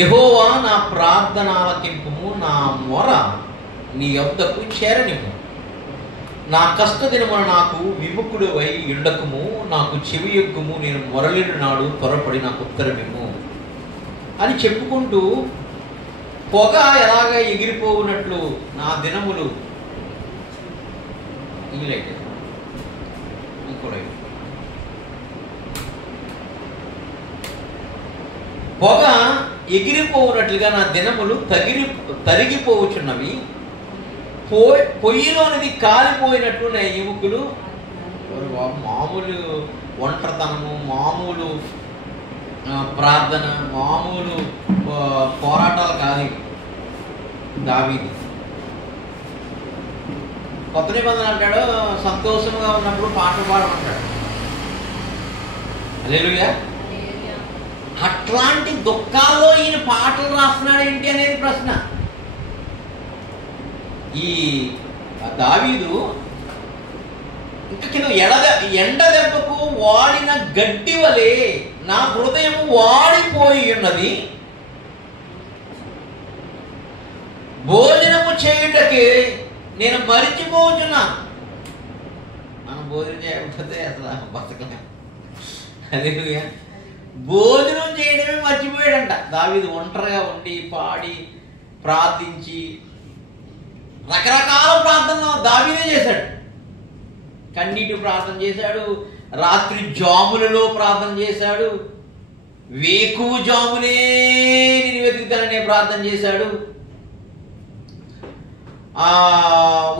యెహోవా నా ప్రార్థన ఆలకింపుము, నా మొర నీ యొద్దకు చేరనిమ్ము. నా కష్టదినమున నాకు విముఖుడివై ఉండకుము, నాకు చెవి యొక్కుము, నేను మొరలిన నాడు త్వరపడి నాకు ఉత్తరమిమ్ము అని చెప్పుకుంటూ పొగ ఎలాగ ఎగిరిపోవునట్లు నా దినములు పొగ ఎగిరిపోవునట్లుగా నా దినములు తరిగిపోవచ్చున్నవి. పొయ్యిలోనిది కాలిపోయినట్లు నా ఎముకలు. మామూలు ఒంటరితనము, మామూలు ప్రార్థన, మామూలు పోరాటాలు కాదు. దావీదు కొత్త నిబంధన అంటాడు, సంతోషంగా ఉన్నప్పుడు పాటలు పాడమంటాడు. హల్లెలూయా. అట్లాంటి దుఃఖాల్లో ఈయన పాటలు రాస్తున్నాడు ఏంటి అనేది ప్రశ్న. ఈ దావీదు ఇంకా కింద ఎండ దెబ్బకు వాడిన గడ్డి వలె నా హృదయం వాడిపోయి ఉన్నది, భోజనము చేయుటకే నేను మరిచిపోతున్నాను. మనం భోజనం చేయకపోతే అసలు బతకలే. హల్లెలూయా. భోజనం చేయడమే మర్చిపోయాడంట దావీదు. ఒంటరిగా ఉండి పాడి ప్రార్థించి రకరకాల ప్రార్థనలు దావీదే చేశాడు. కన్నీటి ప్రార్థన చేశాడు, రాత్రి జాములలో ప్రార్థన చేశాడు, వేకువ జామునే నేను వెతుకుతాననే ప్రార్థన చేశాడు,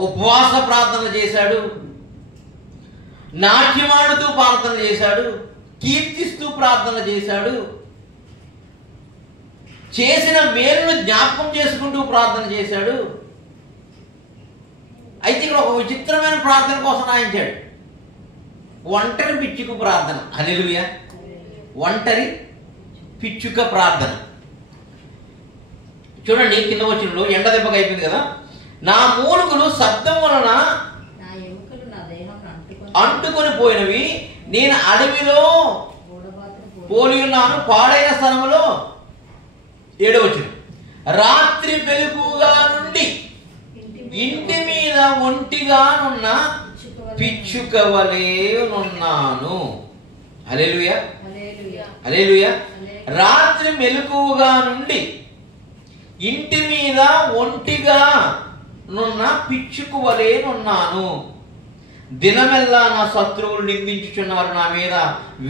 ఉపవాస ప్రార్థన చేశాడు, నాట్యమాడుతూ ప్రార్థన చేశాడు, కీర్తిస్తూ ప్రార్థన చేశాడు, చేసిన మేలును జ్ఞాపకం చేసుకుంటూ ప్రార్థన చేశాడు. అయితే ఇక్కడ ఒక విచిత్రమైన ప్రార్థన కోసం రాయించాడు, ఒంటరి పిచ్చుక ప్రార్థన. హల్లెలూయా. ఒంటరి పిచ్చుక ప్రార్థన. చూడండి కింద వచనంలో, ఎండ దెబ్బగా అయిపోయింది కదా, నా మూలుగులు శబ్దం వలన అంటుకొని పోయినవి, నేను అడవిలో పోలి ఉన్నాను, పాడైన స్థలంలో. 7వ వచనం, రాత్రి వెలుగుగా నుండి ఇంటి మీద ఒంటిగానున్న పిచ్చుక వలె నున్నాను. హల్లెలూయా. హల్లెలూయా. రాత్రి మెలకువగా నుండి ఇంటి మీద ఒంటిగా నున్న పిచ్చుక వలె నున్నాను. దినమెల్లా నా శత్రువులు నిందించుచున్నారు, నా మీద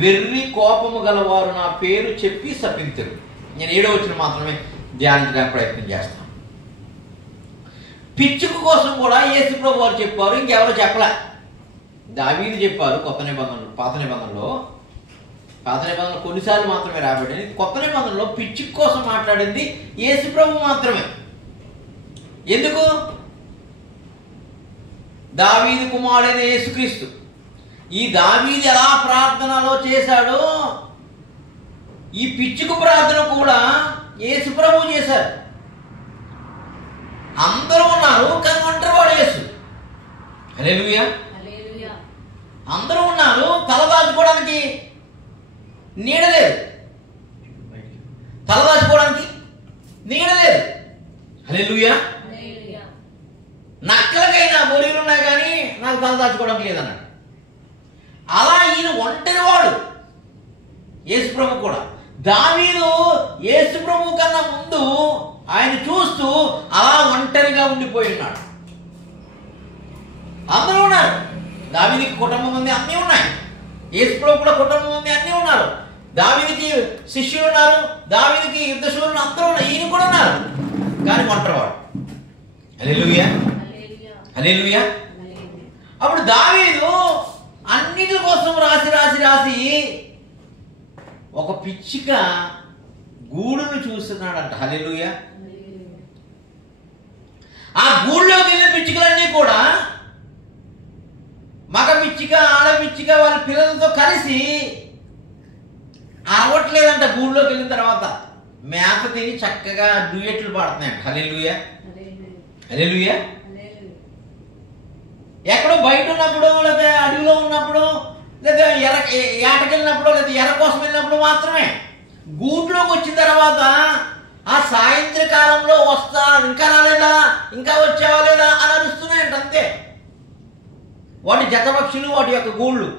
వెర్రి కోపము గలవారు నా పేరు చెప్పి శపింతురు. నేను 7వ వచనం మాత్రమే ధ్యానించడానికి ప్రయత్నం చేస్తాను. పిచ్చుక కోసం కూడా యేసుప్రభు వారు చెప్పారు, ఇంకెవరో చెప్పలే. దావీదు చెప్పారు కొత్త నిబంధనలు. పాత నిబంధనలో కొన్నిసార్లు మాత్రమే రాబడింది. కొత్త నిబంధనలో పిచ్చుక కోసం మాట్లాడింది యేసుప్రభు మాత్రమే. ఎందుకు? దావీదు కుమారుడైన యేసుక్రీస్తు. ఈ దావీదు ఎలా ప్రార్థనలో చేశాడో ఈ పిచ్చుక ప్రార్థన కూడా యేసుప్రభు చేశారు. అందరూ ఉన్నారు కానీ ఒంటరివాడు యేసు. హల్లెలూయా. అందరూ ఉన్నారు, తలదాచుకోవడానికి నీడలేదు, తలదాచుకోవడానికి నీడలేదు. హల్లెలూయా. నక్కలకైనా బొరియలు ఉన్నాయి కానీ నాకు తలదాచుకోవడానికి లేదన్నాడు. అలా ఈయన ఒంటరివాడు. యేసుప్రభు కూడా. దావీదు యేసుప్రభు కన్నా ముందు ఆయన చూస్తూ అలా ఒంటరిగా ఉండిపోయి ఉన్నాడు. అందరూ ఉన్నారు, దావీదుకి కుటుంబం ఉంది, అన్నీ ఉన్నాయి. యేసుప్రభు కూడా కుటుంబం ఉంది, అన్నీ ఉన్నారు. దావీదుకి శిష్యులు ఉన్నారు, దావీదుకి యుద్ధశూరులు అందరూ ఉన్నారు, ఈయన కూడా ఉన్నారు, కానీ ఒంటరివాడు. హల్లెలూయా. హల్లెలూయా. అప్పుడు దావీదు అన్నిటి కోసం రాసి రాసి రాసి ఒక పిచ్చుక గూడును చూస్తున్నాడంట. హల్లెలూయా. ఆ గూడులోకి వెళ్ళిన పిచ్చుకలన్నీ కూడా మగ పిచ్చుక ఆడ పిచ్చుక వాళ్ళ పిల్లలతో కలిసి అరవట్లేదంట. గూడులోకి వెళ్ళిన తర్వాత మేత తిని చక్కగా డ్యూయెట్లు పాడుతున్నాయంట. హల్లెలూయా. హల్లెలూయా. ఎక్కడో బయట ఉన్నప్పుడు, లేదా అడవిలో ఉన్నప్పుడు, లేదా ఏటకెళ్ళినప్పుడు, లేదా ఎర్ర కోసం వెళ్ళినప్పుడు మాత్రమే. గూట్లోకి వచ్చిన తర్వాత ఆ సాయంత్రకాలంలో వస్తా, ఇంకా రాలేదా, ఇంకా వచ్చావా లేదా అని అరుస్తున్నాయంట. అంతే. వాటి జతపక్షులు, వాటి యొక్క గూళ్ళు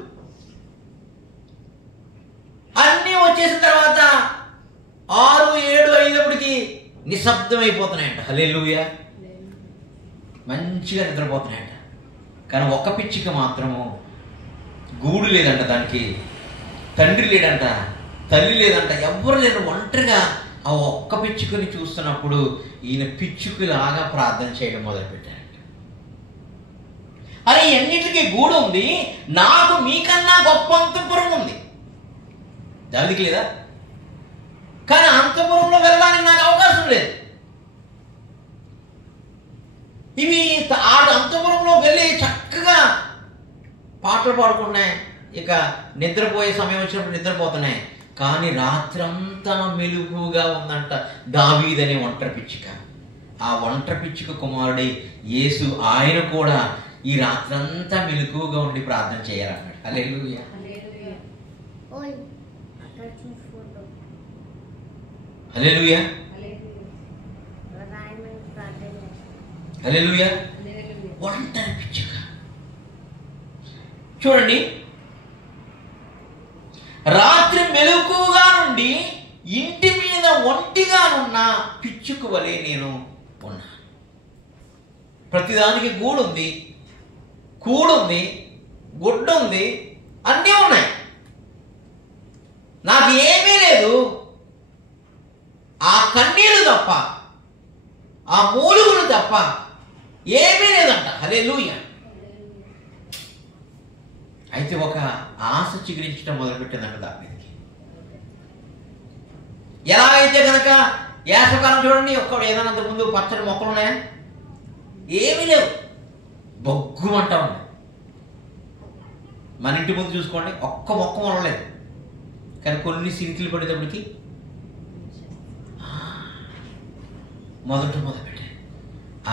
అన్నీ వచ్చేసిన తర్వాత 6, 7 అయ్యేటప్పటికి నిశ్శబ్దం అయిపోతున్నాయంట. హల్లెలూయా. మంచిగా నిద్రపోతున్నాయంట. కానీ ఒక్క పిచ్చిక మాత్రము గూడు లేదంట, దానికి తండ్రి లేడంట, తల్లి లేదంట, ఎవ్వరు లేరు, ఒంటరిగా ఆ ఒక్క పిచ్చుకని చూస్తున్నప్పుడు ఈయన పిచ్చుకలాగా ప్రార్థన చేయడం మొదలుపెట్టాడంట. అరే, ఎన్నిటికీ గూడు ఉంది, నాకు మీకన్నా గొప్ప అంతఃపురం ఉంది. దానికి లేదా? కానీ అంతఃపురంలో వెళ్ళడానికి నాకు అవకాశం లేదు. ఇవి ఆ అంతఃపురంలో వెళ్ళి చక్కగా పాటలు పాడుకున్నాయి, ఇక నిద్రపోయే సమయం వచ్చినప్పుడు నిద్రపోతున్నాయి. కానీ రాత్రంతా మెలుగుగా ఉందంట దావీదనే ఒంటరి పిచ్చుక. ఆ ఒంటరి పిచ్చుక కుమారుడే యేసు. ఆయన కూడా ఈ రాత్రంతా మెలుగుగా ఉండి ప్రార్థన చేయాలన్నాడు. హల్లెలూయా. హల్లెలూయా. హల్లెలూయా. ఒంటరి పిచ్చుక. చూడండి, రాత్రి మెలకుగా నుండి ఇంటి మీద ఒంటిగానున్న పిచ్చుక వలె నేను ఉన్నా. ప్రతిదానికి గూడుంది, కూడుంది, గుడ్డుంది, అన్నీ ఉన్నాయి. నాకు ఏమీ లేదు, ఆ కన్నీళ్ళు తప్ప, ఆ మూలుగులు తప్ప ఏమీ లేదంట. హల్లెలూయా. అయితే ఒక ఆశ చిగురించడం మొదలుపెట్టిందంట దావీదుకి. ఎలాగైతే కనుక వేసవకాలం చూడండి, ఏదైనా అంతకుముందు పచ్చని మొక్కలు ఉన్నాయా? ఏమీ లేవు, బొగ్గుమంటా ఉన్నాయి. మన ఇంటి ముందు చూసుకోండి, ఒక్క మొక్క మొలలేదు. కానీ కొన్ని సింకిలు పడేటప్పటికి మొదలుపెట్టాయి.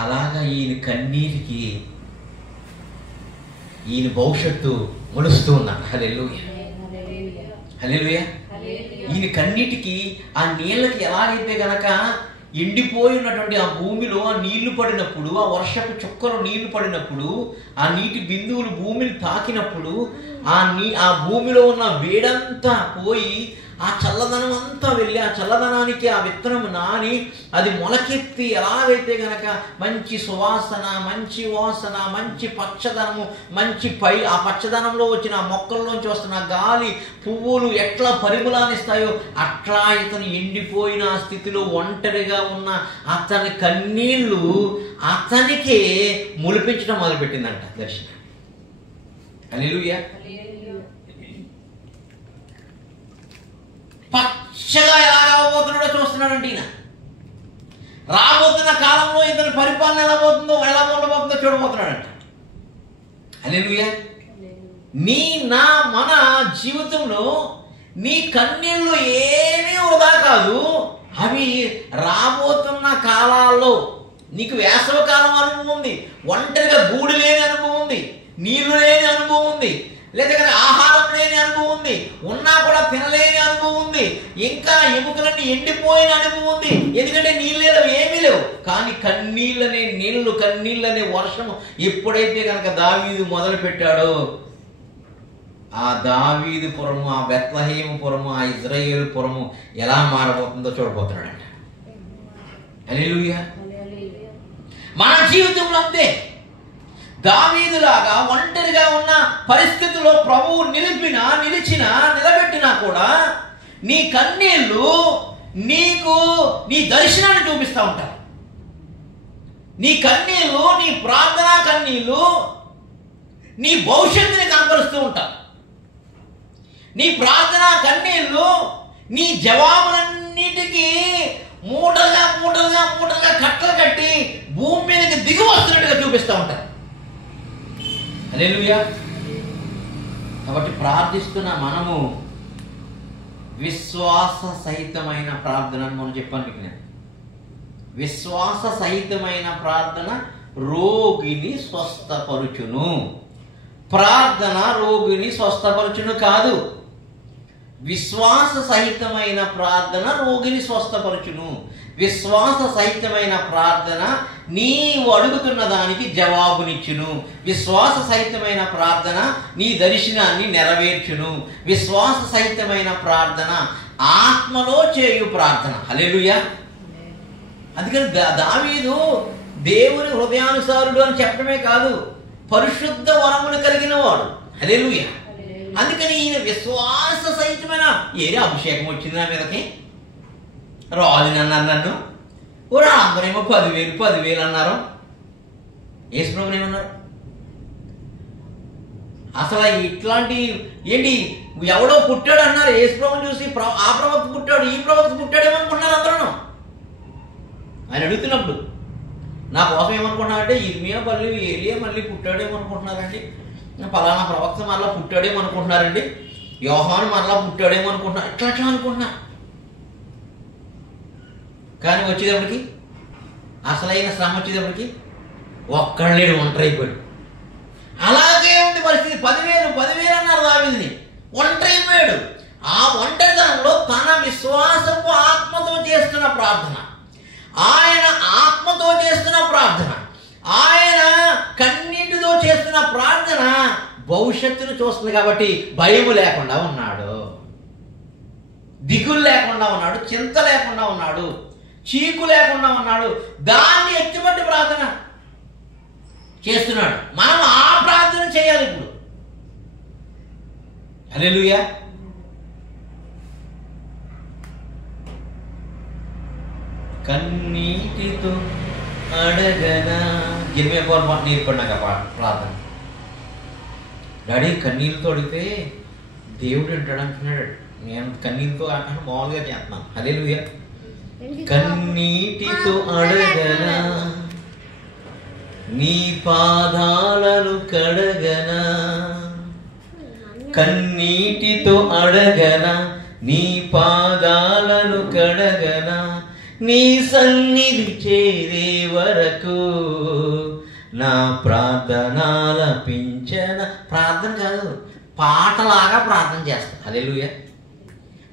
అలాగా ఈయన కన్నీరికి ఈయన భవిష్యత్తు మొలుస్తూ ఉన్నాడు. హల్లెలూయా. హల్లెలూయా. ఈయన కన్నీటికి, ఆ నీళ్ళకి ఎలాగైతే గనక ఎండిపోయినటువంటి ఆ భూమిలో ఆ నీళ్లు పడినప్పుడు, ఆ వర్షపు చుక్కలు నీళ్లు పడినప్పుడు, ఆ నీటి బిందువులు భూమిని తాకినప్పుడు ఆ భూమిలో ఉన్న వేడంతా పోయి ఆ చల్లదనం అంతా వెళ్ళి, ఆ చల్లదనానికి ఆ విత్తనం నాని అది మొలకెత్తి ఎలాగైతే గనక మంచి సువాసన, మంచి వాసన, మంచి పచ్చదనము, మంచి ఆ పచ్చదనంలో వచ్చిన ఆ మొక్కల్లోంచి వస్తున్న గాలి, పువ్వులు ఎట్లా పరిమళాన్నిస్తాయో అట్లా ఇతను ఎండిపోయిన స్థితిలో ఒంటరిగా ఉన్న అతని కన్నీళ్లు అతనికే ములిపించడం మొదలుపెట్టిందంట దర్శనం. హల్లెలూయా. పచ్చగా ఎలా రాబోతున్నాడో చూస్తున్నాడంటే ఈయన. రాబోతున్న కాలంలో ఇతని పరిపాలన ఎలా ఉండబోతుందో చూడబోతున్నాడంట. హల్లెలూయా. మన జీవితంలో నీ కన్నీళ్ళు ఏమీ వృధా కాదు. అవి రాబోతున్న కాలాల్లో నీకు వేసవి కాలం అనుభవం ఉంది, ఒంటరిగా గూడు లేని అనుభవం ఉంది, నీళ్లు లేని అనుభవం ఉంది, లేదా ఆహారం లేని అనుభవం ఉంది, ఉన్నా కూడా తినలేని అనుభవం ఉంది, ఇంకా ఎముకలన్నీ ఎండిపోయిన అనుభవం ఉంది. ఎందుకంటే నీళ్ళు ఏమీ లేవు. కానీ కన్నీళ్ళనే వర్షము ఎప్పుడైతే కనుక దావీదు మొదలు పెట్టాడో, ఆ దావీదు పురము, ఆ బెత్లెహేము పురము, ఆ ఇజ్రాయేలు పురము ఎలా మారబోతుందో చూడబోతున్నాడంట. హల్లెలూయా. మన జీవితంలో అంతే. దావీదులాగా ఒంటరిగా ఉన్న పరిస్థితుల్లో ప్రభువు నిలబెట్టినా కూడా నీ కన్నీళ్ళు నీకు నీ దర్శనాన్ని చూపిస్తూ ఉంటారు. నీ కన్నీళ్ళు, నీ ప్రార్థనా కన్నీళ్ళు నీ భవిష్యత్తుని కనపరుస్తూ ఉంటారు. నీ ప్రార్థనా కన్నీళ్ళు నీ జవాబులన్నిటికీ మూటలుగా కట్టలు కట్టి భూమి మీదకి దిగి వస్తున్నట్టుగా చూపిస్తూ ఉంటారు. హల్లెలూయా. కాబట్టి ప్రార్థిస్తున్న మనము విశ్వాస సహితమైన ప్రార్థనను మనం చెప్పాను మీకు. నేను విశ్వాస సహితమైన ప్రార్థన రోగిని స్వస్థపరుచును. ప్రార్థన రోగిని స్వస్థపరుచును కాదు. విశ్వాస సహితమైన ప్రార్థన రోగిని స్వస్థపరచును. విశ్వాస సహితమైన ప్రార్థన నీవు అడుగుతున్న దానికి జవాబునిచ్చును. విశ్వాస సహితమైన ప్రార్థన నీ దర్శనాన్ని నెరవేర్చును. విశ్వాస సహితమైన ప్రార్థన ఆత్మలో చేయు ప్రార్థన. హల్లెలూయా. అందుకని దావీదు దేవుని హృదయానుసారుడు అని చెప్పడమే కాదు, పరిశుద్ధ వరములు కలిగిన వాడు. హల్లెలూయా. అందుకని ఈయన విశ్వాస సహితమైన అభిషేకం వచ్చింది నా మీదకి, రాజుని అన్నారు నన్ను. అందరేమో 10,000 అన్నారు. యేసుప్రభుని ఏమన్నారు? అసలు ఇట్లాంటి ఏంటి, ఎవడో పుట్టాడు అన్నారు. యేసుప్రభుని చూసి ఆ ప్రవక్త పుట్టాడు, ఈ ప్రవక్త పుట్టాడేమనుకున్నారు అందరూ. ఆయన అడుగుతున్నప్పుడు నా కోసం ఏమనుకుంటున్నారంటే ఇర్మియా ఏలియా మళ్ళీ పుట్టాడేమనుకుంటున్నారండి, పలానా ప్రవక్త మరలా పుట్టాడేమనుకుంటున్నారండి, యోహాను మరలా పుట్టాడేమనుకుంటున్నారు, ఇట్లా అనుకుంటున్నా. కానీ వచ్చేటప్పటికి అసలైన శ్రమ వచ్చేటప్పటికి ఒక్కళ్ళేడు ఒంటరి అయిపోయాడు. అలాగే ఉంది పరిస్థితి. 10,000 అన్నారు దావీదుని, ఒంటరి అయిపోయాడు. ఆ ఒంటరితనంలో తన విశ్వాసపు ఆత్మతో చేస్తున్న ప్రార్థన, ఆయన ఆత్మతో చేస్తున్న ప్రార్థన, ఆయన కన్నీటితో చేస్తున్న ప్రార్థన భవిష్యత్తును చూస్తుంది. కాబట్టి భయం లేకుండా ఉన్నాడు, దిగులు లేకుండా ఉన్నాడు, చింత లేకుండా ఉన్నాడు, చీకు లేకుండా ఉన్నాడు. దాన్ని ఎత్తిపట్టి ప్రార్థన చేస్తున్నాడు. మనం ఆ ప్రార్థన చేయాలి ఇప్పుడు. హల్లెలూయా. కన్నీటితో అడగనా, గిరిమే నేర్పడినాక ప్రార్థన. డాడీ కన్నీళ్ళతో అడిగితే దేవుడు అంటాడు అంటున్నాడు. నేను కన్నీళ్ళతో కాకుండా మామూలుగా చేస్తున్నాను. హల్లెలూయా. కన్నీటితో అడగనా, నీ పాదాలను కడగనా, కన్నీటితో అడగనా, నీ పాదాలను కడగనా, నీ సన్నిధి చేరే వరకు నా ప్రార్థనాలపించన. ప్రార్థన కాదు, పాటలాగా ప్రార్థన చేస్తాను. హల్లెలూయా.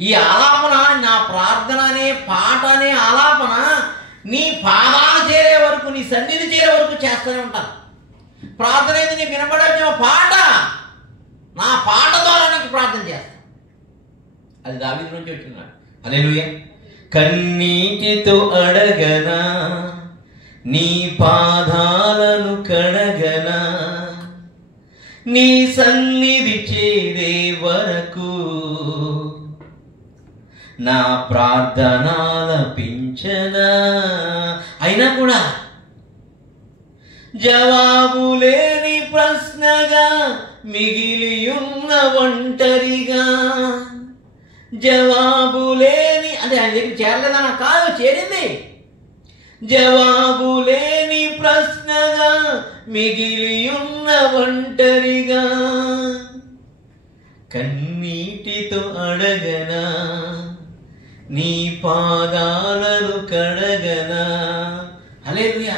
ఈ ఆలాపన, నా ప్రార్థన అనే పాట అనే ఆలాపన నీ పాదాలు చేరే వరకు, నీ సన్నిధి చేరే వరకు చేస్తూనే ఉంటాను. ప్రార్థన అయితే నీ వినపడే పాట, నా పాట ద్వారా నీకు ప్రార్థన చేస్తాను. అది దావీదు నుంచి వచ్చినాడు. హల్లెలూయా. కన్నీటితో అడగనా, నీ పాదాలను కడగనా, నీ సన్నిధి చేరే వరకు నా ప్రార్థనాలపించనా. అయినా కూడా జవాబు లేని ప్రశ్నగా మిగిలి ఉన్న ఒంటరిగా, జవాబు లేని అంటే ఆయన దగ్గర చేరలేదన్నా కాదు, చేరింది. జవాబు లేని ప్రశ్నగా మిగిలి ఉన్న ఒంటరిగా, కన్నీటితో అడగనా, నీ పాదాలను కడగనా. హల్లెలూయా.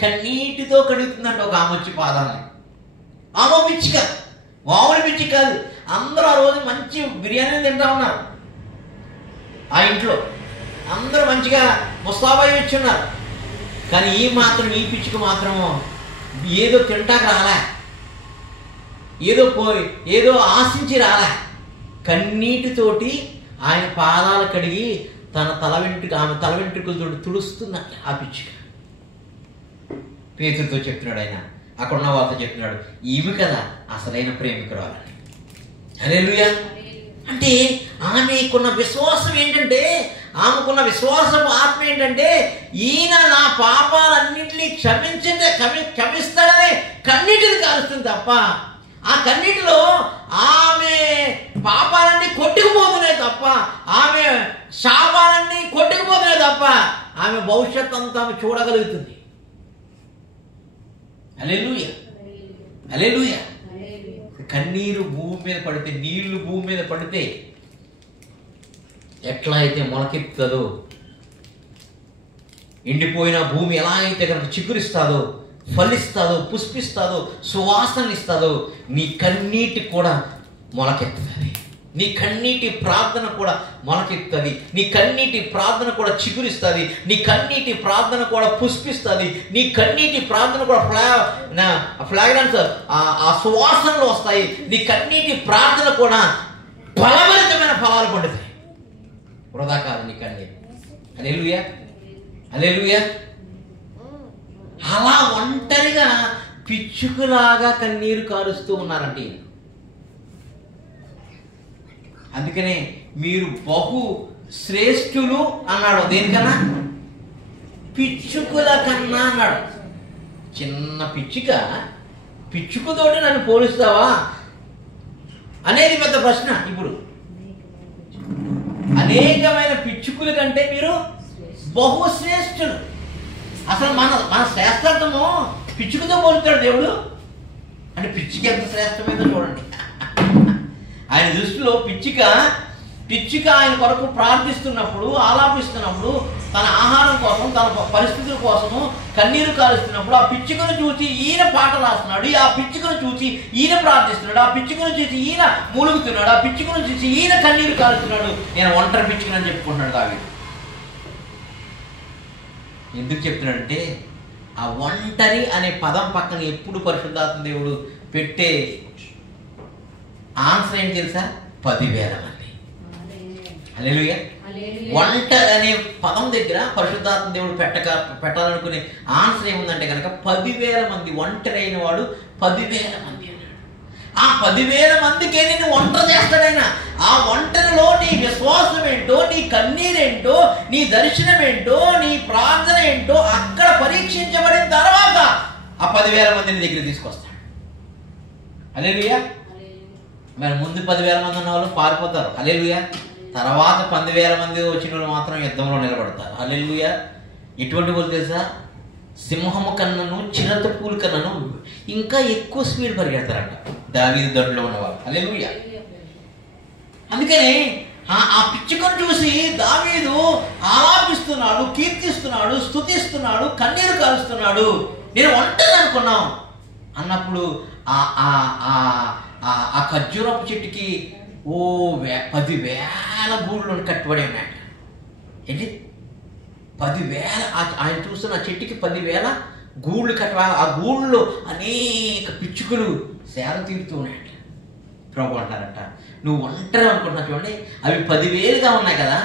కన్నీటితో కడుగుతుందంట ఒక ఆమె వచ్చి పాదాలని. ఆమె పిచ్చి కాదు, మామూలు పిచ్చి కాదు. అందరూ ఆ రోజు మంచి బిర్యానీ తింటా ఉన్నారు. ఆ ఇంట్లో అందరూ మంచిగా ముస్తాబాయి వచ్చి ఉన్నారు. కానీ ఈ పిచ్చికి మాత్రం ఏదో తింటాక రాలే, ఏదో ఆశించి రాలే. కన్నీటితోటి ఆయన పాదాలు కడిగి ఆమె తల వెంట్రుకలతో తుడుస్తున్నట్టు ఆ పిచ్చిక. పేతురుతో చెప్తున్నాడు ఆయన, అక్కడ ఉన్న వాళ్ళతో చెప్తున్నాడు, ఈమె కదా అసలైన ప్రేమికురాలని. హల్లెలూయా. అంటే ఆమెకున్న విశ్వాసం ఏంటంటే, ఆమెకున్న విశ్వాసం ఆత్మ ఏంటంటే, ఈయన నా పాపాలన్నింటినీ క్షమిస్తాడనే కన్నీటిని కాలుస్తుంది తప్ప, ఆ కన్నీటిలో ఆమె పాపాలన్నీ కొట్టుకుపోతున్నాయి తప్ప, ఆమె శాపాలన్నీ కొట్టుకుపోతున్నాయి తప్ప, ఆమె భవిష్యత్తు అంతా ఆమె చూడగలుగుతుంది. హల్లెలూయా. హల్లెలూయా. కన్నీరు భూమి మీద పడితే, నీళ్లు భూమి మీద పడితే ఎట్లా అయితే మొలకెత్తుతుందో, ఎండిపోయిన భూమి ఎలా అయితే కనుక చిగురిస్తాదో, ఫలిస్తాదో, పుష్పిస్తాదో, సువాసన ఇస్తాదో, నీ కన్నీటి కూడా మొలకెత్తుతుంది. నీ కన్నీటి ప్రార్థన కూడా మొలకెత్తుంది, నీ కన్నీటి ప్రార్థన కూడా చిగురిస్తుంది, నీ కన్నీటి ప్రార్థన కూడా పుష్పిస్తుంది, నీ కన్నీటి ప్రార్థన కూడా ఫ్లాగ్రెన్స్ ఆ సువాసనలు వస్తాయి, నీ కన్నీటి ప్రార్థన కూడా బలభరితమైన ఫలాలు పండుతాయి. వృధా కాదు నీ కన్నీరు. హల్లెలూయా, హల్లెలూయా. అలా ఒంటరిగా పిచ్చుకులాగా కన్నీరు కారుస్తూ ఉన్నారంటే, అందుకనే మీరు బహు శ్రేష్ఠులు అన్నాడు. దేనికన్నా? పిచ్చుకుల కన్నా అన్నాడు. చిన్న పిచ్చుకతోటి నన్ను పోలుస్తావా అనేది పెద్ద ప్రశ్న. ఇప్పుడు అనేకమైన పిచ్చుకుల కంటే మీరు బహుశ్రేష్ఠులు. అసలు మన శ్రేష్టత్వము పిచ్చుకతో పోలుతాడు దేవుడు. అంటే పిచ్చికి ఎంత శ్రేష్టమైందో చూడండి. ఆయన దృష్టిలో పిచ్చిక ఆయన కొరకు ప్రార్థిస్తున్నప్పుడు, ఆలాపిస్తున్నప్పుడు, తన ఆహారం కోసం, తన పరిస్థితుల కోసము కన్నీరు కాలుస్తున్నప్పుడు ఆ పిచ్చుకను చూసి ఈయన పాట రాస్తున్నాడు, ఆ పిచ్చుకను చూసి ఈయన ప్రార్థిస్తున్నాడు, ఆ పిచ్చుకను చూసి ఈయన మూలుగుతున్నాడు, ఆ పిచ్చుకను చూసి ఈయన కన్నీరు కాలుస్తున్నాడు. నేను ఒంటరి పిచ్చుకనని చెప్పుకుంటున్నాడు దావీదు. ఎందుకు చెప్తున్నాడంటే, ఆ ఒంటరి అనే పదం పక్కన ఎప్పుడు పరిశుద్ధాత్మ దేవుడు పెట్టే ఆన్సర్ ఏంటి తెలుసా? 10,000 మంది. హల్లెలూయా. ఒంటరి అనే పదం దగ్గర పరిశుద్ధాత్మ దేవుడు పెట్టాలనుకునే ఆన్సర్ ఏముందంటే కనుక 10,000 మంది. ఒంటరి అయిన వాడు 10,000 మంది అన్నాడు. ఆ 10,000 మందికే నేను ఒంటరి చేస్తాడైనా. ఆ ఒంటరిలో నీ విశ్వాసం ఏంటో, నీ కన్నీరేంటో, నీ దర్శనం ఏంటో, నీ ప్రార్థన ఏంటో అక్కడ పరీక్షించబడిన తర్వాత ఆ 10,000 మందిని దగ్గర తీసుకొస్తాడు. హల్లెలూయా. మరి ముందు 10,000 మంది ఉన్న వాళ్ళు పారిపోతారు. హల్లెలూయా. తర్వాత 10,000 మంది వచ్చిన వాళ్ళు మాత్రం యుద్ధంలో నిలబడతారు. హల్లెలూయా. ఎటువంటి వాళ్ళు తెలుసా? సింహము కన్నను, చిరత పూలు కన్నను ఇంకా ఎక్కువ స్పీడ్ పరిగెడతారంట దావీదు దండులో ఉన్నవాళ్ళు. హల్లెలూయా. అందుకని ఆ పిచ్చుకను చూసి దావీదు ఆలాపిస్తున్నాడు, కీర్తిస్తున్నాడు, స్తుతిస్తున్నాడు, కన్నీరు కాలుస్తున్నాడు. నేను ఒంటరి అనుకున్నాం అన్నప్పుడు ఆ ఖర్జూరపు చెట్టుకి 10,000 గూళ్ళు కట్టుబడి ఉన్నాయట. ఏంటి? 10,000. ఆయన చూస్తున్న చెట్టుకి 10,000 గూళ్ళు కట్టవాలి. ఆ గూళ్ళలో అనేక పిచ్చుకలు సేద తీరుతూ ఉన్నాయట. ప్రభు అంటారట, నువ్వు ఒంటరి అనుకుంటున్నా చూడండి, అవి 10,000గా ఉన్నాయి కదా,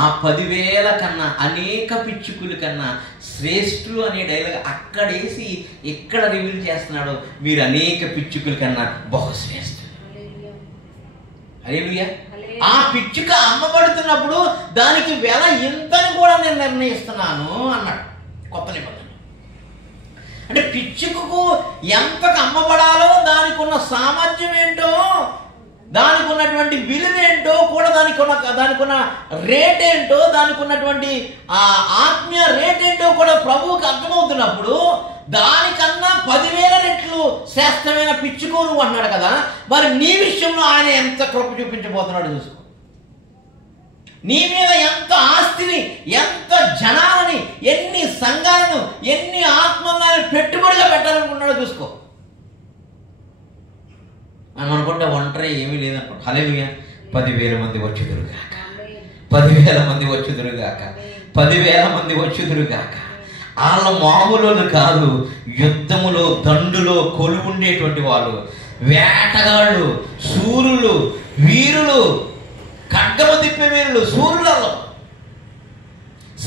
ఆ 10,000 కన్నా, అనేక పిచ్చుకుల కన్నా శ్రేష్ఠులు అనే డైలాగ్ అక్కడేసి ఎక్కడ రివీల్ చేస్తున్నాడు. మీరు అనేక పిచ్చుకుల కన్నా బహుశ్రేష్ఠులు. హల్లెలూయా. ఆ పిచ్చుక అమ్మబడుతున్నప్పుడు దానికి వెల ఎంతని కూడా నేను నిర్ణయిస్తున్నాను అన్నాడు కొత్త నిబంధన. అంటే పిచ్చుకకు ఎంతకు అమ్మబడాలో, దానికి ఉన్న సామర్థ్యం ఏంటో, దానికి ఉన్నటువంటి విలువ ఏంటో కూడా, దానికి ఉన్న రేట్ ఏంటో, దానికి ఉన్నటువంటి ఆ ఆత్మీయ రేట్ ఏంటో కూడా ప్రభువుకి అర్థమవుతున్నప్పుడు దానికన్నా 10,000 రెట్లు శ్రేష్టమైన పిచ్చుకో నువ్వు అన్నాడు కదా. మరి నీ విషయంలో ఆయన ఎంత కృప చూపించబోతున్నాడు చూసుకో. నీ మీద ఎంత ఆస్తిని, ఎంత జనాలని, ఎన్ని సంఘాలను, ఎన్ని ఆత్మలను పెట్టుబడిగా పెట్టాలనుకున్నాడో చూసుకో. మనం అనుకుంటే ఒంటరి ఏమీ లేదనుకుంటా. హల్లెలూయా. 10,000 మంది వచ్చుదురుగాక, 10,000 మంది వచ్చుదురుగాక, 10,000 మంది వచ్చుదురుగాక. వాళ్ళ మామూలు కాదు, యుద్ధములో దండులో కొలువుండేటువంటి వాళ్ళు, వేటగాళ్ళు, శూరులు, వీరులు, ఖడ్గము తిప్పే వీరులు, శూరులలో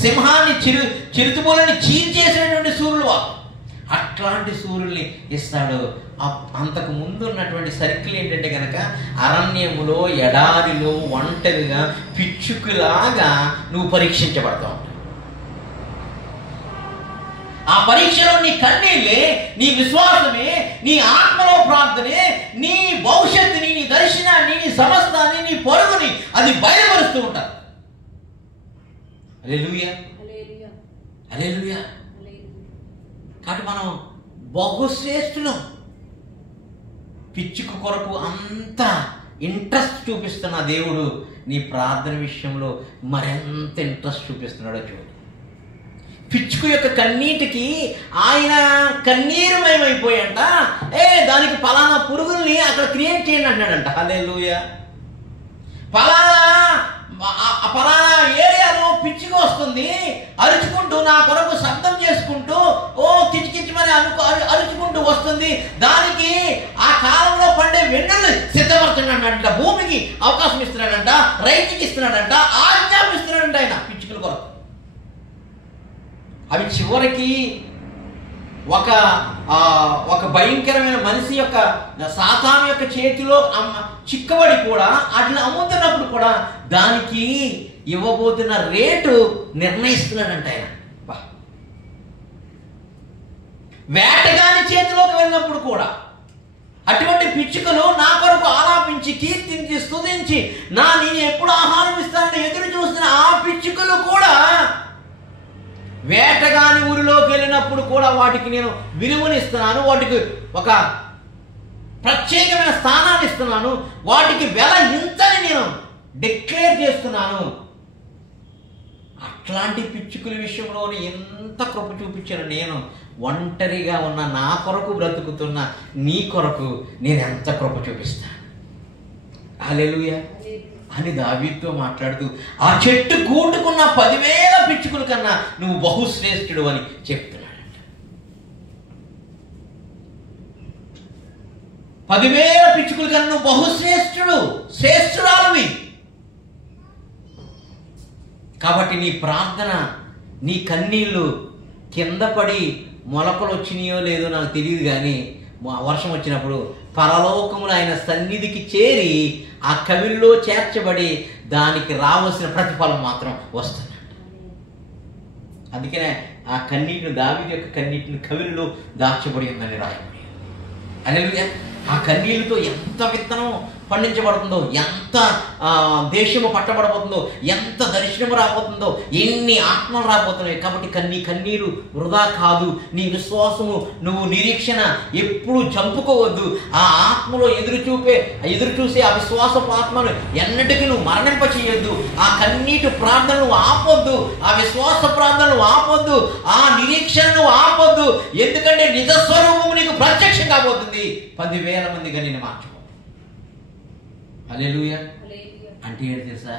సింహాన్ని చిరుతుబోలని చీల్చేసినటువంటి శూరులు వాళ్ళు. అట్లాంటి సూర్యుల్ని ఇస్తాడు. అంతకు ముందు ఉన్నటువంటి సర్కిల్ ఏంటంటే కనుక అరణ్యములో, ఎడారిలో ఒంటరిగా పిచ్చుకులాగా నువ్వు పరీక్షించబడతావు. ఆ పరీక్షలో నీ కన్నీళ్ళే, నీ విశ్వాసమే, నీ ఆత్మలో ప్రార్థనే, నీ భవిష్యత్తుని, నీ దర్శనాన్ని, నీ సమస్తాన్ని, నీ పొరుగుని అది బయలుపరుస్తూ ఉంటారు. హల్లెలూయా, హల్లెలూయా. కాబట్టి మనం బహుశ్రేష్ఠులం. పిచ్చుక కొరకు అంత ఇంట్రెస్ట్ చూపిస్తున్న దేవుడు నీ ప్రార్థన విషయంలో మరెంత ఇంట్రెస్ట్ చూపిస్తున్నాడో చూడు. పిచ్చుక యొక్క కన్నీటికి ఆయన కన్నీరుమయమైపోయంట. దానికి పలానా పురుగుల్ని అక్కడ క్రియేట్ చేయండి అంటాడంట. హల్లెలూయా. పలానా ఏరియాలో పిచ్చిగా వస్తుంది, అరుచుకుంటూ నా కొరకు శబ్దం చేసుకుంటూ కిచికిచ్చిమని అరుచుకుంటూ వస్తుంది, దానికి ఆ కాలంలో పండే వెన్నుల్ని సిద్ధపడుతున్నాడంట, భూమికి అవకాశం ఇస్తున్నాడంట, రైతుకి ఇస్తున్నాడంట, ఆజ్ఞాపిస్తున్నాడంట ఆయన పిచ్చుకల కొరకు. అవి చివరికి ఒక భయంకరమైన మనిషి యొక్క సాతాను యొక్క చేతిలో చిక్కబడి కూడా అట్లా అమ్ముతున్నప్పుడు కూడా దానికి ఇవ్వబోతున్న రేటు నిర్ణయిస్తున్నాడంట ఆయన. వేటగాని చేతిలోకి వెళ్ళినప్పుడు కూడా అటువంటి పిచ్చుకలు నా కొరకు ఆలాపించి కీర్తించి స్తుతించి నేను ఎప్పుడు ఆహారం ఇస్తానని ఎదురు చూస్తున్న ఆ పిచ్చుకలు కూడా వేటగాని ఊరిలోకి వెళ్ళినప్పుడు కూడా వాటికి నేను విలువనిస్తున్నాను, వాటికి ఒక ప్రత్యేకమైన స్థానాన్ని ఇస్తున్నాను, వాటికి వెల ఇంతని నేను డిక్లేర్ చేస్తున్నాను. అట్లాంటి పిచ్చుకల విషయంలో ఎంత కృప చూపించాను. నేను ఒంటరిగా ఉన్న నా కొరకు బ్రతుకుతున్న నీ కొరకు నేను ఎంత కృప చూపిస్తాను. హల్లెలూయా అని దావీదుతో మాట్లాడుతూ ఆ చెట్టు కూటుకున్న 10,000 పిచ్చుకల కన్నా నువ్వు బహుశ్రేష్ఠుడు అని చెప్తున్నాడంట. 10,000 పిచ్చుకల కన్నా నువ్వు బహుశ్రేష్ఠుడు, శ్రేష్ఠురాలువి. కాబట్టి నీ ప్రార్థన, నీ కన్నీళ్ళు కింద పడి మొలకలు వచ్చినాయో లేదో నాకు తెలియదు, కానీ వర్షం వచ్చినప్పుడు పరలోకములు ఆయన సన్నిధికి చేరి ఆ కవిల్లో చేర్చబడి దానికి రావాల్సిన ప్రతిఫలం మాత్రం వస్తుంది. అందుకనే ఆ కన్నీటిని, దావీదు యొక్క కన్నీటిని కవిల్లో దాచబడి ఉందని రాయబడి. హల్లెలూయా. ఆ కన్నీళ్ళతో ఎంత విత్తనం పండించబడుతుందో, ఎంత దేశము పట్టబడబోతుందో, ఎంత దర్శనము రాబోతుందో, ఎన్ని ఆత్మలు రాబోతున్నాయి. కాబట్టి కన్నీరు వృధా కాదు. నీ విశ్వాసము, నువ్వు నిరీక్షణ ఎప్పుడు చంపుకోవద్దు. ఆ ఆత్మలో ఎదురు చూసే ఆ విశ్వాసపు ఆత్మను ఎన్నటికీ నువ్వు మరణింప చేయొద్దు. ఆ కన్నీటి ప్రార్థనలు ఆపొద్దు, ఆ విశ్వాస ప్రార్థనలు ఆపొద్దు, ఆ నిరీక్షణను ఆపొద్దు. ఎందుకంటే నిజస్వరూపము నీకు ప్రత్యక్షం కాబోతుంది. 10,000 మందిగా నేను మార్చుకో. హల్లెలూయా. అంటే ఏంటి తెలుసా?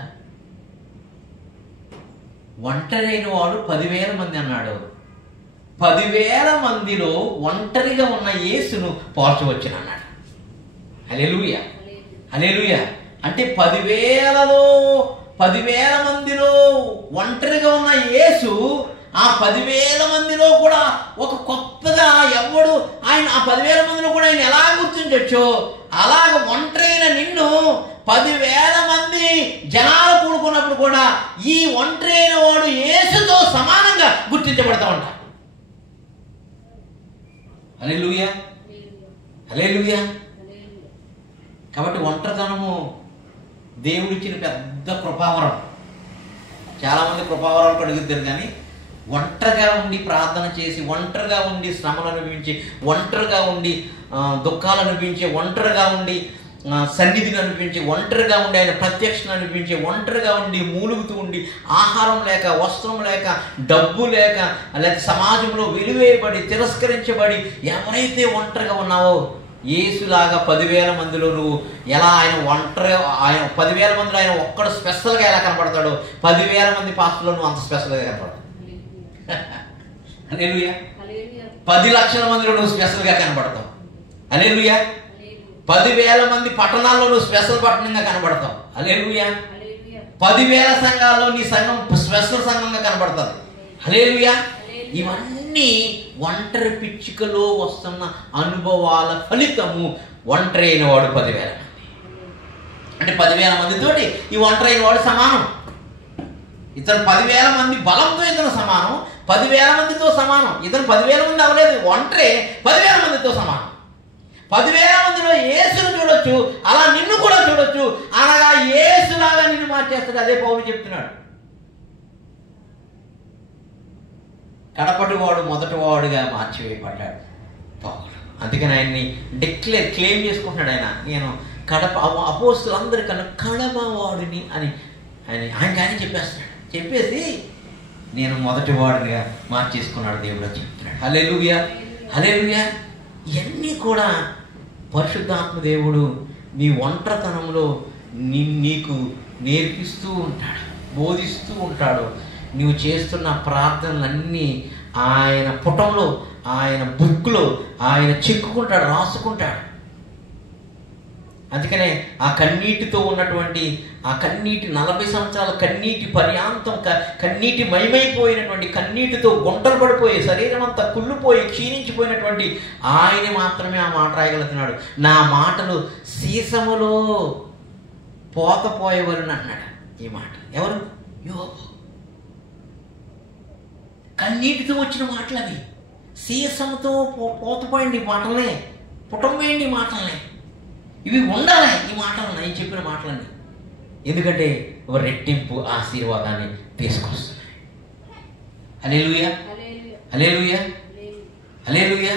ఒంటరైన వాడు 10,000 మంది అన్నాడు. 10,000 మందిలో ఒంటరిగా ఉన్న యేసును పోల్చవచ్చును అన్నాడు. హల్లెలూయా. హల్లెలూయా. అంటే 10,000 మందిలో ఒంటరిగా ఉన్న యేసు ఆ 10,000 మందిలో కూడా ఒక కొత్తగా ఎవడు ఆయన ఆ 10,000 మందిలో కూడా ఆయన ఎలా గుర్తించొచ్చో అలాగ ఒంటరైన నిన్ను 10,000 మంది జనాలు కూడుకున్నప్పుడు కూడా ఈ ఒంటరైన వాడు యేసుతో సమానంగా గుర్తించబడతా ఉంటా. హల్లెలూయా. హల్లెలూయా. కాబట్టి ఒంటరితనము దేవుడిచ్చిన పెద్ద కృపావరం. చాలామంది కృపావరాలు అడుగుతారు, కానీ ఒంటరిగా ఉండి ప్రార్థన చేసి, ఒంటరిగా ఉండి శ్రమలు అనుభవించి, ఒంటరిగా ఉండి దుఃఖాలు అనుభవించి, ఒంటరిగా ఉండి సన్నిధిని అనిపించి, ఒంటరిగా ఉండి ఆయన ప్రత్యక్షను అనిపించి, ఒంటరిగా ఉండి మూలుగుతూ ఉండి, ఆహారం లేక, వస్త్రం లేక, డబ్బు లేక, లేక సమాజంలో వెలివేయబడి తిరస్కరించబడి ఎవరైతే ఒంటరిగా ఉన్నావో యేసులాగా 10,000 మందిలో నువ్వు ఎలా ఆయన ఒంటరిగా, ఆయన 10,000 మందిలో ఆయన ఒక్కడు స్పెషల్గా ఎలా కనపడతాడో 10,000 మంది పాస్టర్లో నువ్వు అంత స్పెషల్గా కనపడతావు. హల్లెలూయా. 10 లక్షల మందిలో నువ్వు స్పెషల్గా కనపడతావు. హల్లెలూయా. 10,000 మంది పట్టణాల్లో నువ్వు స్పెషల్ పట్టణంగా కనబడతావు. హల్లెలూయా. 10,000 సంఘాల్లో నీ సంఘం స్పెషల్ సంఘంగా కనబడుతుంది. హల్లెలూయా. ఇవన్నీ ఒంటరి పిచ్చుకలో వస్తున్న అనుభవాల ఫలితము. ఒంటరి అయిన వాడు 10,000 మంది. అంటే 10,000 మందితోటి ఈ ఒంటరి అయిన వాడు సమానం. ఇతను 10,000 మంది బలంతో ఇతను సమానం, 10,000 మందితో సమానం. ఇతను 10,000 మంది అవ్వలేదు, ఒంటరి 10,000 మందితో సమానం. 10,000 మందిలో యేసును చూడొచ్చు, అలా నిన్ను కూడా చూడొచ్చు. అనగా యేసులాగా నిన్ను మార్చేస్తాడు. అదే పౌలు చెప్తున్నాడు. కడపటివాడు మొదటివాడుగా మార్చివేయబడ్డాడు పౌలు. అందుకని ఆయన్ని క్లెయిమ్ చేసుకుంటున్నాడు. నేను అపోస్తులందరికన్నా కడపవాడిని అని ఆయన చెప్పేస్తున్నాడు. చెప్పేసి నేను మొదటివాడిగా మార్చేసుకున్నాడు దేవుడు చెప్తున్నాడు. హల్లెలూయా. హల్లెలూయా. ఇవన్నీ కూడా పరిశుద్ధాత్మ దేవుడు నీ ఒంటరితనంలో నీకు నేర్పిస్తూ ఉంటాడు, బోధిస్తూ ఉంటాడు. నువ్వు చేస్తున్న ప్రార్థనలన్నీ ఆయన పుటంలో, ఆయన బుక్లో ఆయన చెక్కుకుంటాడు, రాసుకుంటాడు. అందుకనే ఆ కన్నీటితో ఉన్నటువంటి ఆ కన్నీటి 40 సంవత్సరాల కన్నీటి పర్యాంతం కన్నీటి మయమైపోయినటువంటి, కన్నీటితో గుంటలు పడిపోయి శరీరం అంతా కుళ్ళిపోయి క్షీణించిపోయినటువంటి ఆయన మాత్రమే ఆ మాట రాయగలుగుతున్నాడు. నా మాటలు సీసములో పోతపోయేవాళ్ళని అన్నాడు. ఈ మాట ఎవరు? యోబు. కన్నీటితో వచ్చిన మాటలు అవి. సీసముతో పోతపోయండి మాటలనే, పుటం వేయండి మాటలనే. ఇవి ఉండాలి ఈ మాటలు, నేను చెప్పిన మాటలన్నీ. ఎందుకంటే ఒక రెట్టింపు ఆశీర్వాదాన్ని తీసుకొస్తున్నాయి. హల్లెలూయా, హల్లెలూయా, హల్లెలూయా.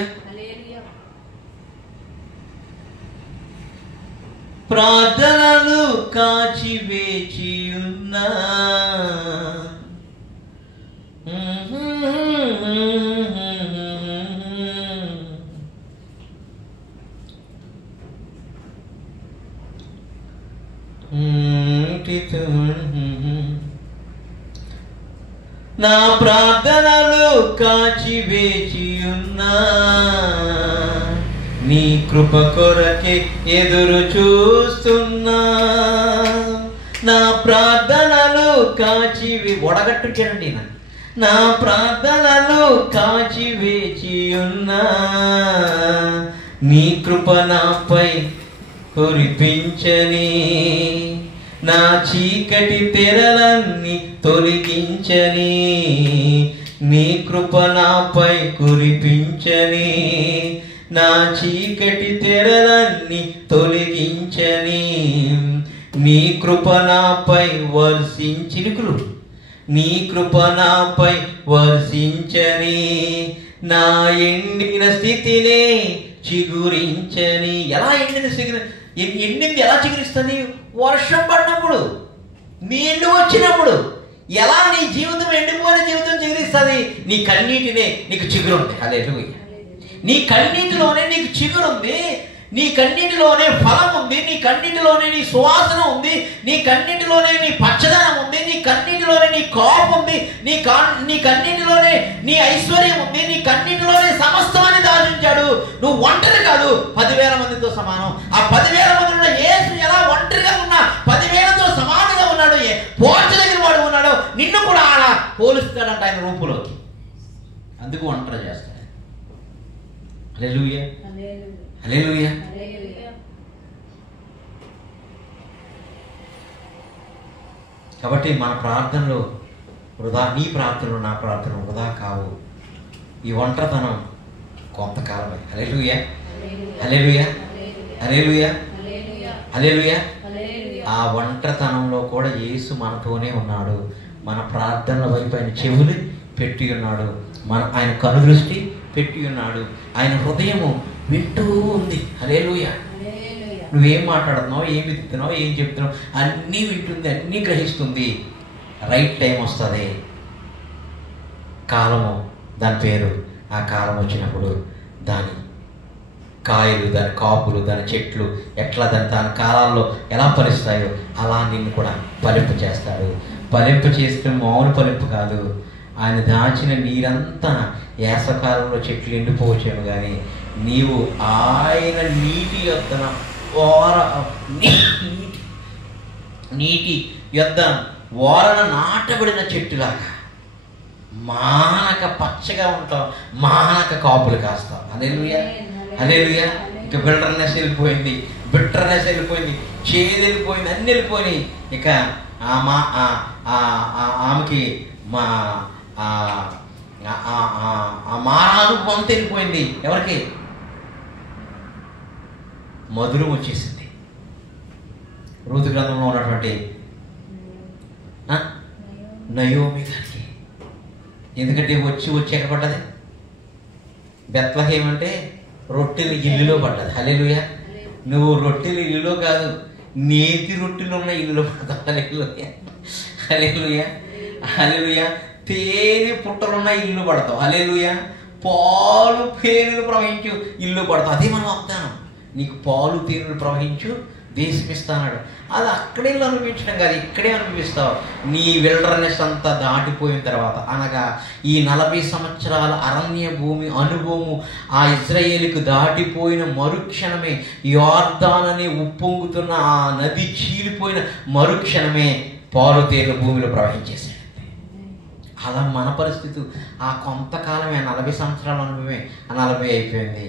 ప్రార్థనలు కాచి వేచి ఉన్నా నా ప్రార్థనలు కాచి వేచి ఉన్నా, నీ కృప కొరకే ఎదురు చూస్తున్నా. నా ప్రార్థనలు కాచి ఒడగట్టుకేనండి, నా ప్రార్థనలు కాచి వేచి ఉన్నా, నీ కృప నాపై కురిపించని, నా చీకటి తెరలన్నీ తొలగించని, నీ కృప నాపై కురిపించని, నా చీకటి తెరలన్నీ తొలగించని, నీ కృప నాపై వర్షించినుకులు, నీ కృప నాపై వర్షించని, నా ఎండిన స్థితినే చిగురించని. ఎలా ఎండింది ఎలా చిగురిస్తుంది? వర్షం పడినప్పుడు, నీళ్లు వచ్చినప్పుడు. ఎలా నీ జీవితం ఎండిపోయిన జీవితం చిగురిస్తుంది? నీ కన్నీటినే నీకు చిగురుంది. హల్లెలూయా. నీ కన్నీటిలోనే నీకు చిగురుంది, నీ కన్నీటిలోనే ఫలం ఉంది, నీ కన్నీటిలోనే నీ సువాసన ఉంది, నీ కన్నీటిలోనే నీ పచ్చదనం ఉంది, నీ కన్నీటిలోనే నీ కోపం ఉంది, నీ కన్నీటిలోనే నీ ఐశ్వర్యం ఉంది, నీ కన్నీటిలోనే సమస్తమని దాచించాడు. నువ్వు ఒంటరి కాదు, 10,000 మందితో సమానం. ఆ 10,000 మందిలో యేసు ఎలా ఒంటరిగా ఉన్నా 10,000తో సమానంగా ఉన్నాడు. పోల్చదగిన వాడు ఉన్నాడు. నిన్ను కూడా అలా పోలుస్తాడంట ఆయన రూపులోకి. అందుకు ఒంటరి చేస్తాడు. హల్లెలూయా, హల్లెలూయా. కాబట్టి మన ప్రార్థనలు వృధా, నీ ప్రార్థనలు నా ప్రార్థనలు వృధా కావు. ఈ ఒంటరితనం కొంతకాలమే. హల్లెలూయా, హల్లెలూయా, హల్లెలూయా, హల్లెలూయా. ఆ ఒంటరితనంలో కూడా యేసు మనతోనే ఉన్నాడు. మన ప్రార్థనల వైపు ఆయన చెవులు పెట్టి ఉన్నాడు, ఆయన కనుదృష్టి పెట్టి ఉన్నాడు, ఆయన హృదయము వింటూ ఉంది. హల్లెలూయా. నువ్వేం మాట్లాడుతున్నావు, ఏం విత్తున్నావు, ఏం చెప్తున్నావు, అన్నీ వింటుంది, అన్నీ గ్రహిస్తుంది. రైట్ టైం వస్తుంది, కాలము దాని పేరు. ఆ కాలం వచ్చినప్పుడు దాని కాయలు, దాని కాపులు, దాని చెట్లు ఎట్లా దాని కాలాల్లో ఎలా ఫలిస్తాయో అలా నిన్ను కూడా ఫలింపు చేస్తాడు. ఫలింపు చేస్తే మామూలు ఫలింపు కాదు. ఆయన దాచిన నీరంతా వేసవకాలంలో చెట్లు ఎండిపోవచ్చేమో కానీ నీవు ఆయన నీటి యొద్దన నీటి యొద్ద ఓరన నాటబడిన చెట్టులాగా మానక పచ్చగా ఉంటావు, మానక కాపులు కాస్తావు. హల్లెలూయా, హల్లెలూయా. ఇక బిల్డర్నెస్ వెళ్ళిపోయింది, బిట్టర్నెస్ వెళ్ళిపోయింది, చేదు వెళ్ళిపోయింది, అన్ని వెళ్ళిపోయినాయి. ఇక ఆమెకి మారానుభవం అంతా వెళ్ళిపోయింది. ఎవరికి? మధురం వచ్చేసింది. రూతు గ్రంథంలో ఉన్నటువంటి నయోమి గారికి. ఎందుకంటే వచ్చి ఎక్కడ పడ్డది? బెత్లెహేం అంటే రొట్టెలు ఇల్లులో పడ్డది. హల్లెలూయా. నువ్వు రొట్టెలు ఇల్లులో కాదు, నేతి రొట్టెలు ఉన్న ఇల్లులో పడతావు. హల్లెలూయా, హల్లెలూయా, హల్లెలూయా. తేనె పుట్టలున్న ఇల్లు పడతావు. హల్లెలూయా. పాలు తేనెలు ప్రవహించు ఇల్లు పడతావు. అదే మన వాగ్దానం. నీకు పాలు తేనెలు ప్రవహించు దేశం ఇస్తాడు. అది అక్కడే అనుభవించడం కాదు, ఇక్కడే అనుభవిస్తావు. నీ విల్డర్నెస్ అంతా దాటిపోయిన తర్వాత, అనగా ఈ 40 సంవత్సరాల అరణ్య భూమి అనుభవము ఆ ఇజ్రాయేలుకు దాటిపోయిన మరుక్షణమే, యోర్దాను అనే ఉప్పొంగుతున్న ఆ నది చీలిపోయిన మరుక్షణమే పాలు తేనెల భూమిలో ప్రవహించేశాడు. అలా మన పరిస్థితి ఆ కొంతకాలమే, 40 సంవత్సరాల అనుభవమే 40 అయిపోయింది.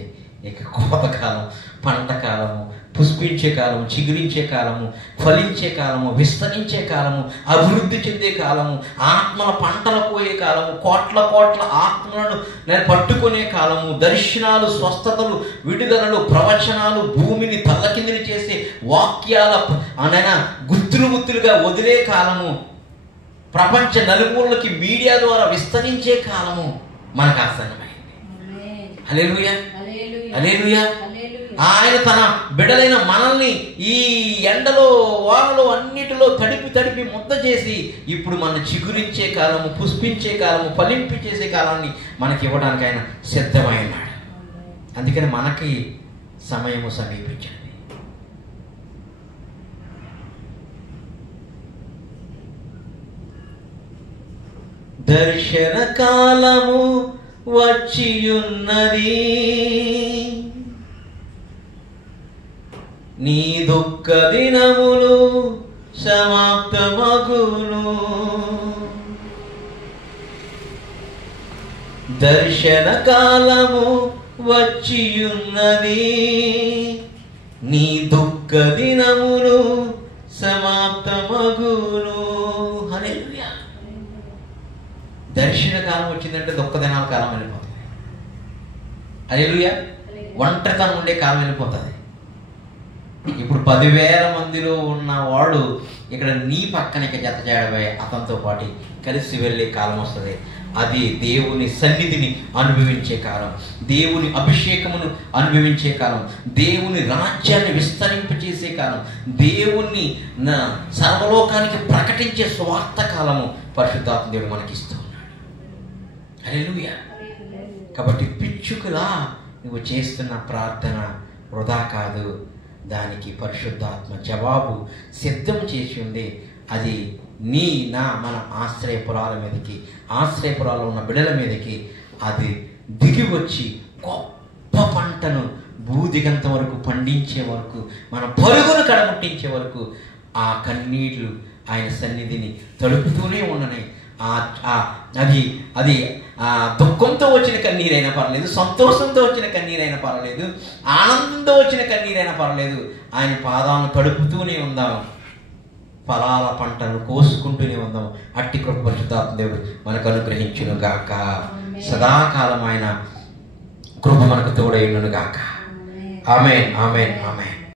ఇక కోతకాలం, పంట కాలము, పుష్పించే కాలము, చిగురించే కాలము, ఫలించే కాలము, విస్తరించే కాలము, అభివృద్ధి చెందే కాలము, ఆత్మల పంటలు పోయే కాలము, కోట్ల కోట్ల ఆత్మలను నేను పట్టుకునే కాలము, దర్శనాలు, స్వస్థతలు, విడుదలలు, ప్రవచనాలు, భూమిని తల్లకిందులు చేసే వాక్యాల అనైనా గుత్తులుగా వదిలే కాలము, ప్రపంచ నలుమూలకి మీడియా ద్వారా విస్తరించే కాలము మనకు ఆసన్నమైంది. హల్లెలూయా, హల్లెలూయా. ఆయన తన బిడ్డలైన మనల్ని ఈ ఎండలో వానలో అన్నిటిలో తడిపి ముద్ద చేసి ఇప్పుడు మన చిగురించే కాలము, పుష్పించే కాలము, ఫలింపచేసే కాలాన్ని మనకి ఇవ్వడానికి ఆయన సిద్ధమైనాడు. అందుకని మనకి సమయము సమీపించింది. దర్శన కాలము వచ్చియున్నది, నీ దుఃఖ దినములు సమాప్తమగును. దర్శన కాలము వచ్చియున్నది, నీ దుఃఖ దినములు సమాప్తమగును. హల్లెలూయా. దర్శన కాలం వచ్చిందంటే దుఃఖ దినాల కాలం వెళ్ళిపోతుంది. హల్లెలూయా. ఒంటరితనం ఉండే కాలం వెళ్ళిపోతుంది. ఇప్పుడు 10,000 మందిలో ఉన్నవాడు ఇక్కడ నీ పక్కన ఇక జత చేయడమే, అతనితో పాటు కలిసి వెళ్ళే కాలం వస్తుంది. అది దేవుని సన్నిధిని అనుభవించే కాలం, దేవుని అభిషేకమును అనుభవించే కాలం, దేవుని రాజ్యాన్ని విస్తరింపచేసే కాలం, దేవుణ్ణి సర్వలోకానికి ప్రకటించే స్వార్థ కాలము పరిశుద్ధాత్మ దేవుడు మనకి ఇస్తూ ఉన్నాడు. హల్లెలూయా. కాబట్టి పిచ్చుకలా నువ్వు చేస్తున్న ప్రార్థన వృధా కాదు. దానికి పరిశుద్ధాత్మ జవాబు సిద్ధం చేసి ఉంది. అది మన ఆశ్రయపురాల మీదకి, ఆశ్రయపురాల్లో ఉన్న బిడ్డల మీదకి అది దిగి వచ్చి గొప్ప పంటను భూదిగంత వరకు పండించే వరకు, మన పరుగును కడముట్టించే వరకు ఆ కన్నీళ్లు ఆయన సన్నిధిని తడుపుతూనే ఉన్ననే. అది దుఃఖంతో వచ్చిన కన్నీరైనా పర్లేదు, సంతోషంతో వచ్చిన కన్నీరైనా పర్లేదు, ఆనందంతో వచ్చిన కన్నీరైనా పర్లేదు, ఆయన పాదాలను తడుపుతూనే ఉందాం, ఫలాల పంటను కోసుకుంటూనే ఉందాం. అట్టి కృప పరిశుద్ధాత్మ దేవుడు మనకు అనుగ్రహించును గాక. సదాకాలం ఆయన కృప మనకు తోడైనను గాక. ఆమేన్, ఆమేన్, ఆమేన్.